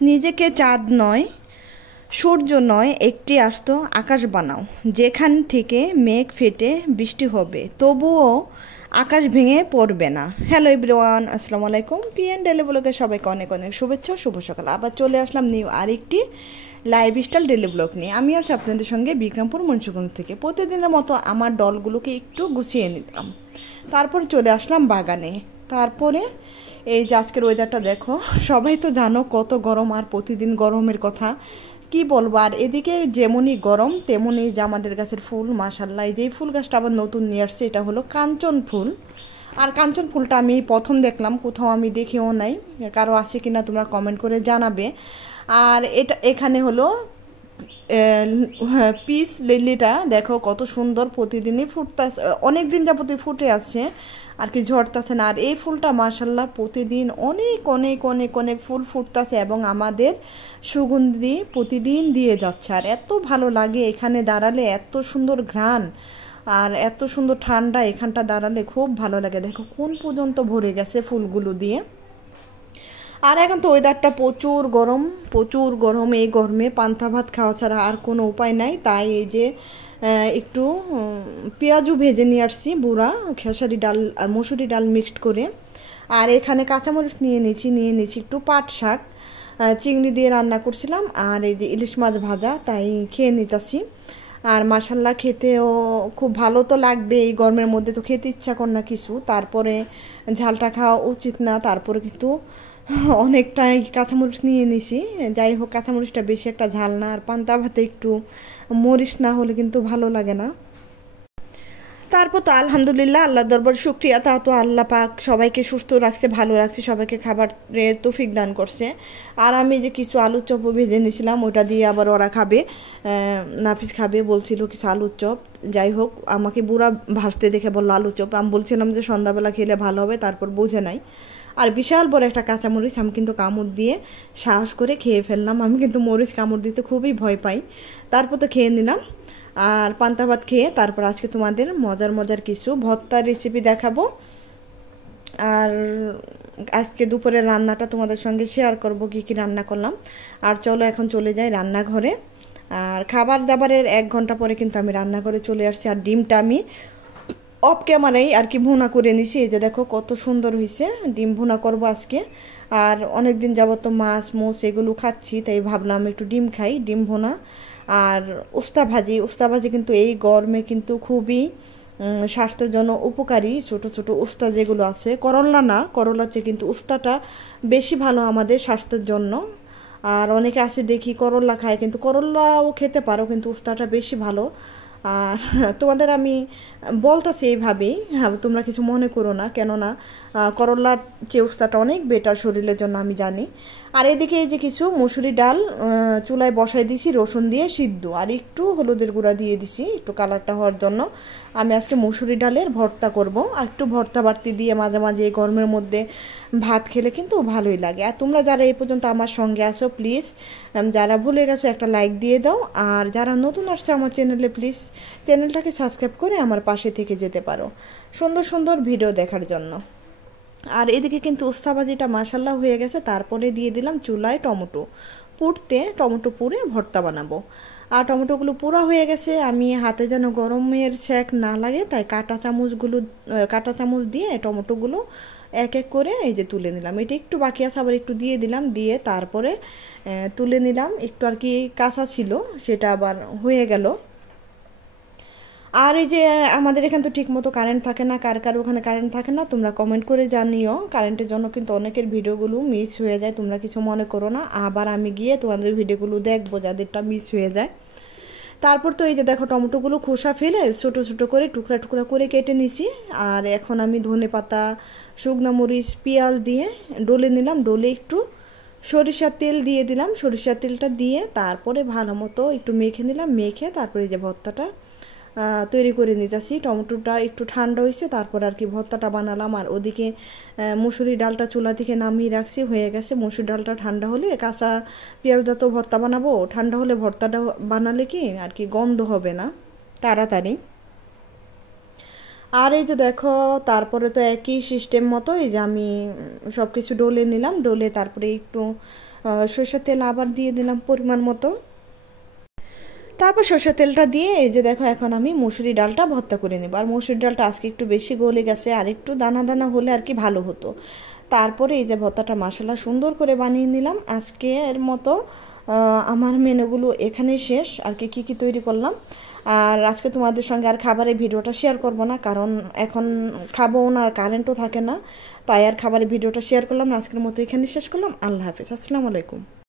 নিজেকে চাঁদ নয়, সূর্য নয়, একটি আস্ত আকাশ বানাও, যেখান থেকে মেঘ ফেটে বৃষ্টি হবে, তবুও আকাশ ভেঙে পড়বে না। হ্যালো এভরিওয়ান, আসসালামু আলাইকুম। পিএন ডেলি ব্লগে সবাইকে অনেক অনেক শুভেচ্ছা, শুভ সকাল। আবার চলে আসলাম নিউ আরেকটি লাইফস্টাইল ডেলি ব্লগ নিয়ে। আমি আছি আপনাদের সঙ্গে বিক্রমপুর মুন্সিগঞ্জ থেকে। প্রতিদিনের মতো আমার ডলগুলোকে একটু গুছিয়ে নিলাম, তারপর চলে আসলাম বাগানে। তারপরে এই যে আজকের ওয়েদারটা দেখো, সবাই তো জানো কত গরম, আর প্রতিদিন গরমের কথা কি বলবো। আর এদিকে যেমনই গরম তেমনই যে আমাদের গাছের ফুল, মাশাল্লাহ এই যে ফুল গাছটা আবার নতুন নিয়ে আসছে, এটা হলো কাঞ্চন ফুল। আর কাঞ্চন ফুলটা আমি প্রথম দেখলাম, কোথাও আমি দেখিও নাই, কারো আছে কিনা তোমরা কমেন্ট করে জানাবে। আর এটা এখানে হলো পিস লিলিটা দেখো কত সুন্দর, প্রতিদিনই ফুটতেছে, অনেক দিন যাবতীয় ফুটে আছে আর কি, ঝরতেছে না। আর এই ফুলটা মাশাল্লাহ প্রতিদিন অনেক অনেক অনেক অনেক ফুল ফুটতেছে এবং আমাদের সুগন্ধি প্রতিদিন দিয়ে যাচ্ছে। আর এত ভালো লাগে এখানে দাঁড়ালে, এত সুন্দর ঘ্রাণ আর এত সুন্দর ঠান্ডা, এখানটা দাঁড়ালে খুব ভালো লাগে। দেখো কোন পর্যন্ত ভরে গেছে ফুলগুলো দিয়ে। আর এখন তো ওয়েদারটা প্রচুর গরম, প্রচুর গরম। এই গরমে পান্তা ভাত খাওয়া ছাড়া আর কোনো উপায় নাই। তাই এই যে একটু পেঁয়াজু ভেজে নিয়ে আসছি, বুড়া খেসারি ডাল আর মসুরি ডাল মিক্সড করে। আর এখানে কাঁচামরিচ নিয়ে নিয়েছি একটু পাট শাক, চিংড়ি দিয়ে রান্না করছিলাম, আর এই যে ইলিশ মাছ ভাজা, তাই খেয়ে নিতেছি। আর মাশাল্লাহ খেতেও খুব ভালো তো লাগবে, এই গরমের মধ্যে তো খেতে ইচ্ছা কর না কিছু, তারপরে ঝালটা খাওয়া উচিত না। তারপরে কিন্তু অনেকটাই কাঁচামরিচ নিয়ে নিছি, যাই হোক কাঁচামরিচটা বেশি একটা ঝাল না, আর পান্তা ভাতে একটু মরিচ না হলে কিন্তু ভালো লাগে না। তারপর তো আলহামদুলিল্লাহ, আল্লাহ দরবার শুক্রিয়া, তা তো আল্লাহ পাক সবাইকে সুস্থ রাখছে, ভালো রাখছে, সবাইকে খাবারের তৌফিক দান করছে। আর আমি যে কিছু আলুর চপও ভেজে নিয়েছিলাম, ওটা দিয়ে আবার ওরা খাবে, নাফিস খাবে বলছিল কিছু আলুর চপ। যাই হোক আমাকে বুড়া ভাজতে দেখে বললো আলুর চপ, আমি বলছিলাম যে সন্ধ্যাবেলা খেলে ভালো হবে, তারপর বোঝে নাই। আর বিশাল বড় একটা কাঁচামরিচ আমি কিন্তু কামড় দিয়ে সাহস করে খেয়ে ফেললাম। আমি কিন্তু মরিচ কামড় দিতে খুবই ভয় পাই, তারপর তো খেয়ে নিলাম। আর পান্তা ভাত খেয়ে তারপর আজকে তোমাদের মজার মজার কিছু ভর্তার রেসিপি দেখাবো। আর আজকে দুপুরের রান্নাটা তোমাদের সঙ্গে শেয়ার করব, কী কী রান্না করলাম। আর চলো এখন চলে যাই রান্নাঘরে। আর খাবার দাবারের 1 ঘন্টা পরে কিন্তু আমি রান্নাঘরে চলে আসছি। আর ডিমটা আমি অফ ক্যামেরাই আর কি ভুনা করে নিছি, এই যে দেখো কত সুন্দর হয়েছে। ডিম ভুনা করব আজকে। আর অনেক দিন যাবত তো মাছ মোষ এগুলো খাচ্ছি, তাই ভাবলাম একটু ডিম খাই, ডিম ভুনা। আর উস্তা ভাজি কিন্তু এই গরমে কিন্তু খুবই স্বাস্থ্যের জন্য উপকারী। ছোট ছোট উস্তা যেগুলো আছে, করল্লা না, করলার চেয়ে কিন্তু উস্তাটা বেশি ভালো আমাদের স্বাস্থ্যের জন্য। আর অনেকে আছে দেখি করল্লা খায়, কিন্তু করল্লাও খেতে পারো, কিন্তু উস্তাটা বেশি ভালো। আর তোমাদের আমি বলতেছি এইভাবেই, হ্যাঁ তোমরা কিছু মনে করো না, কেননা করল্লার চেয়ে উস্তাটা অনেক বেটার শরীরের জন্য, আমি জানি। আর এদিকে এই যে কিছু মসুরি ডাল চুলায় বসাই দিছি রসুন দিয়ে সিদ্ধ, আর একটু হলুদের গুঁড়া দিয়ে দিছি একটু কালারটা হওয়ার জন্য। আমি আজকে মসুরি ডালের ভর্তা করব, আর একটু ভর্তা বাড়তি দিয়ে মাঝে মাঝে এই গরমের মধ্যে ভাত খেলে কিন্তু ভালোই লাগে। আর তোমরা যারা এই পর্যন্ত আমার সঙ্গে আসো প্লিজ, যারা ভুলে গেছো একটা লাইক দিয়ে দাও, আর যারা নতুন আসছে আমার চ্যানেলে প্লিজ চ্যানেলটাকে সাবস্ক্রাইব করে আমার পাশে থেকে যেতে পারো সুন্দর সুন্দর ভিডিও দেখার জন্য। আর এদিকে কিন্তু উস্তা ভাজিটা মাশাল্লাহ হয়ে গেছে, তারপরে দিয়ে দিলাম চুলায় টমেটো টমেটো পুড়ে ভর্তা বানাবো। আর টমেটোগুলো পুরা হয়ে গেছে, আমি হাতে যেন গরমের ছ্যাঁক না লাগে তাই কাঁটা চামচ দিয়ে টমেটোগুলো এক এক করে এই যে তুলে নিলাম। এটা একটু বাকি আছে, আবার একটু দিয়ে দিলাম, দিয়ে তারপরে তুলে নিলাম। একটু আর কি কাঁচা ছিল, সেটা আবার হয়ে গেল। আর এই যে আমাদের এখানে তো ঠিক মতো কারেন্ট থাকে না, কার কার ওখানে কারেন্ট থাকে না তোমরা কমেন্ট করে জানিও। কারেন্টের জন্য কিন্তু অনেকের ভিডিওগুলো মিস হয়ে যায়, তোমরা কিছু মনে করো না। আবার আমি গিয়ে তোমাদের ভিডিওগুলো দেখবো যাদেরটা মিস হয়ে যায়। তারপর তো এই যে দেখো টমেটোগুলো খোসা ফেলে ছোটো ছোটো করে টুকরা টুকরা করে কেটে নিছি। আর এখন আমি ধনে পাতা, শুকনো মরিচ, পেঁয়াজ দিয়ে ডলে নিলাম, ডলে একটু সরিষার তেল দিয়ে দিলাম, সরিষার তেলটা দিয়ে তারপরে ভালো মতো একটু মেখে নিলাম, মেখে তারপরে এই যে ভর্তাটা তৈরি করে নিতেছি। টমেটোটা একটু ঠান্ডা হয়েছে, তারপর আর কি ভর্তাটা বানালাম। আর ওদিকে মুসুরি ডালটা চুলা থেকে নামিয়ে রাখছি, হয়ে গেছে। মুসুরি ডালটা ঠান্ডা হলে কাঁচা পেঁয়াজটা তো ভর্তা বানাবো, ঠান্ডা হলে ভর্তাটা বানালে কি আর কি গন্ধ হবে না তাড়াতাড়ি। আর এই যে দেখো তারপরে তো একই সিস্টেম মতো এই যে আমি সব কিছু ডলে নিলাম, ডলে তারপরে একটু সরষের তেল আবার দিয়ে দিলাম পরিমাণ মতো। তারপর সরষের তেলটা দিয়ে এই যে দেখো এখন আমি মুসুরি ডালটা ভর্তা করে নেব। আর মুসুরি ডালটা আজকে একটু বেশি গলে গেছে, আর একটু দানা দানা হলে আর কি ভালো হতো। তারপরে এই যে ভর্তাটা মাসালা সুন্দর করে বানিয়ে নিলাম। আজকের মতো আমার মেনুগুলো এখানেই শেষ। আর কি কী কী তৈরি করলাম, আর আজকে তোমাদের সঙ্গে আর খাবারের ভিডিওটা শেয়ার করব না, কারণ এখন খাবো না, আর কারেন্টও থাকে না, তাই আর খাবারের ভিডিওটা শেয়ার করলাম না। আজকের মতো এখানে শেষ করলাম। আল্লাহ হাফিজ, আসসালামু আলাইকুম।